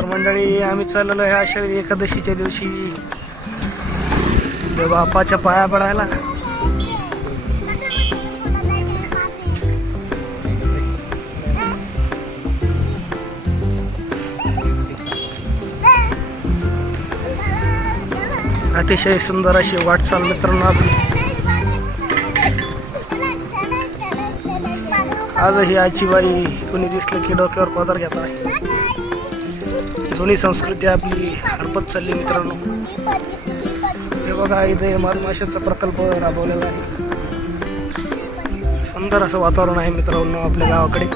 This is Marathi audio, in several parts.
तर मंडळी आम्ही चाललेलो आहे आषाढी एकादशीच्या दिवशी बापाच्या पाया पडायला. अतिशय सुंदर अशी वाटचाल मित्रांनो आपली. आजही आजी बाई कोणी दिसलं की डोक्यावर पदर घेतात. जुनी संस्कृती आपली हरपत चालली मित्रांनो. हे बघा इथे मधमाशाचा प्रकल्प राबवलेला आहे. सुंदर असं वातावरण आहे मित्रांनो आपल्या गावाकडे.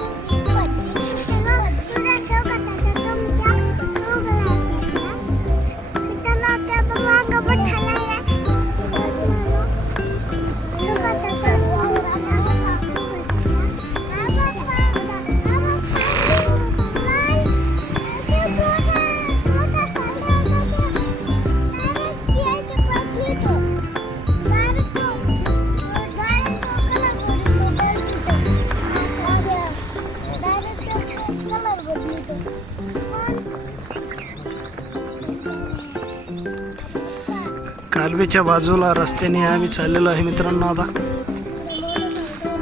कालवेच्या बाजूला रस्त्याने आम्ही चाललेलो आहे मित्रांनो. आता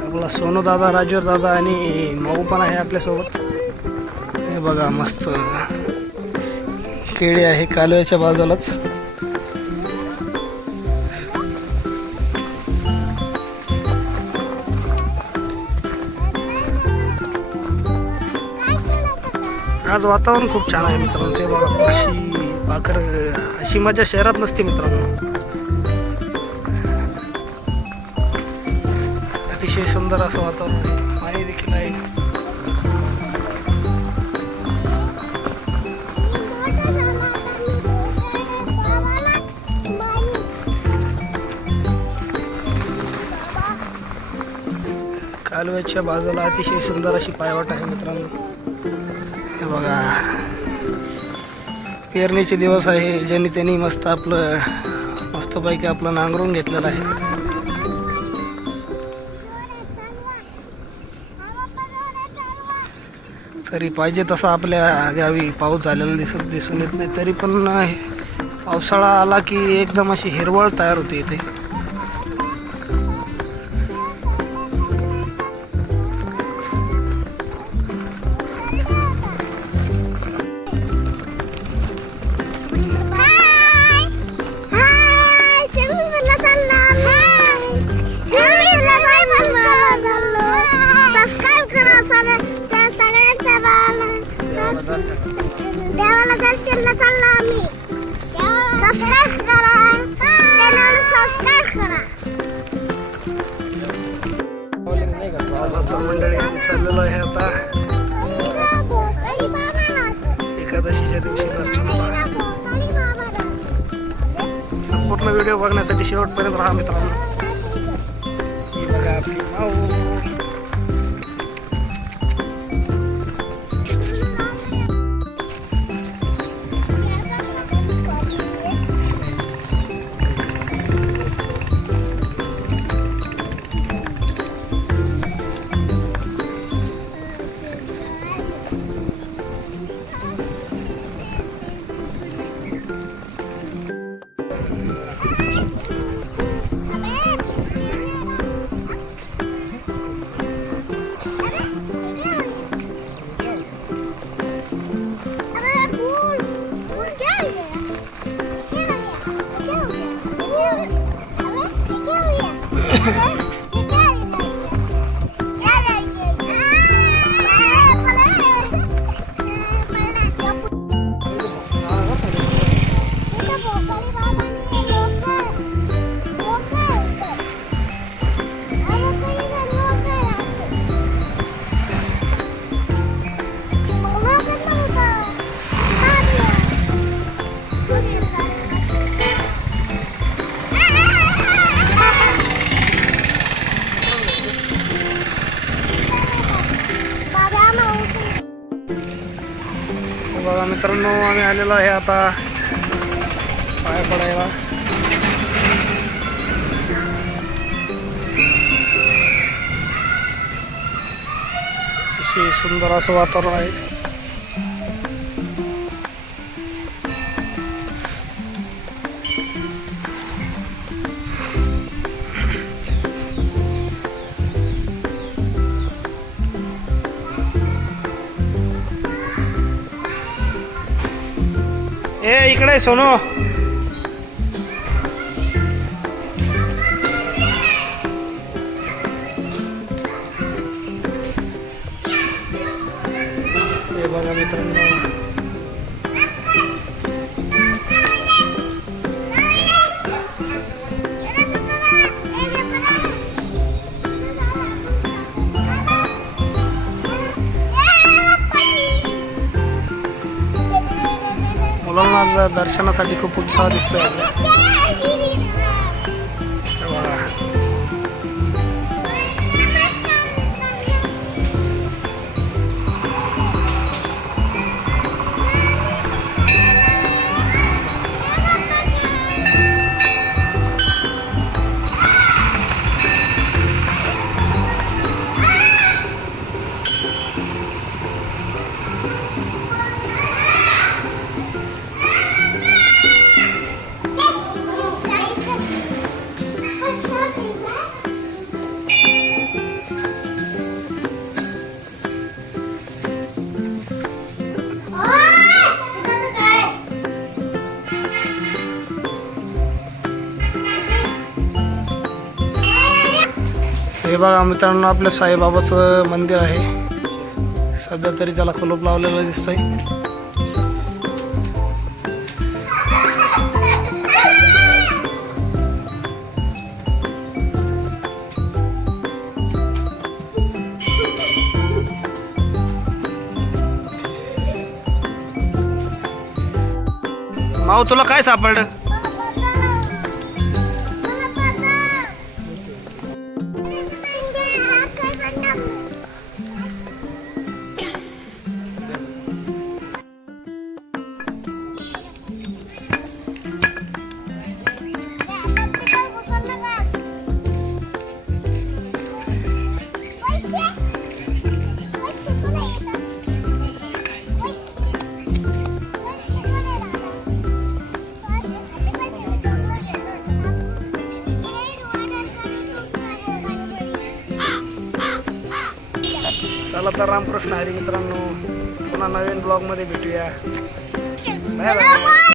आपला सोनू दादा, राजूर दादा आणि माऊ पण आहे आपल्यासोबत. हे बघा मस्त केळी आहे कालव्याच्या बाजूलाच. आज वातावरण खूप छान आहे मित्रांनो. ते बघा पक्षी पाखर अशी मजा शहरात नसते मित्रांनो. अतिशय सुंदर असं वातावरण आहे. पाणी देखील आहे. कालव्याच्या बाजूला अतिशय सुंदर अशी पायवाट आहे मित्रांनो. हे बघा पेरणीचे दिवस आहे. ज्यांनी त्यांनी मस्तपैकी आपलं नांगरून घेतलेलं आहे. तरी पाहिजे तसा आपल्या गावी पाऊस झालेला दिसून येत नाही. तरी पण पावसाळा आला की एकदम अशी हिरवळ तयार होते इथे. देवाला दर्शनला चाललो आम्ही. सबस्क्राईब करा, चॅनल सबस्क्राईब करा. मंडळी आम्ही चाललेलो आहे आता एकादशीच्या दिवशी दर्शनाला. संपूर्ण व्हिडिओ बघण्यासाठी शेवटपर्यंत राहा मित्रांनो. ही बघा आपली माऊ. बघा मित्रांनो आम्ही आलेलो आहे आता पाय पडायला. अतिशय सुंदर असं वातावरण आहे. ए इकडे सोनू. हे बघा मित्रांनो, मुलांना दर्शनासाठी खूप उत्साह दिसतोय आपल्या. हे बघा. हे बघा मित्रांनो, आपल्या साईबाबाचं मंदिर आहे. सध्या तरी त्याला कुलूप लावलेलं दिसतंय. माऊ तुला काय सापडलं? चला तर रामकृष्ण हरी मित्रांनो, पुन्हा नवीन ब्लॉगमध्ये भेटूया. Bye bye.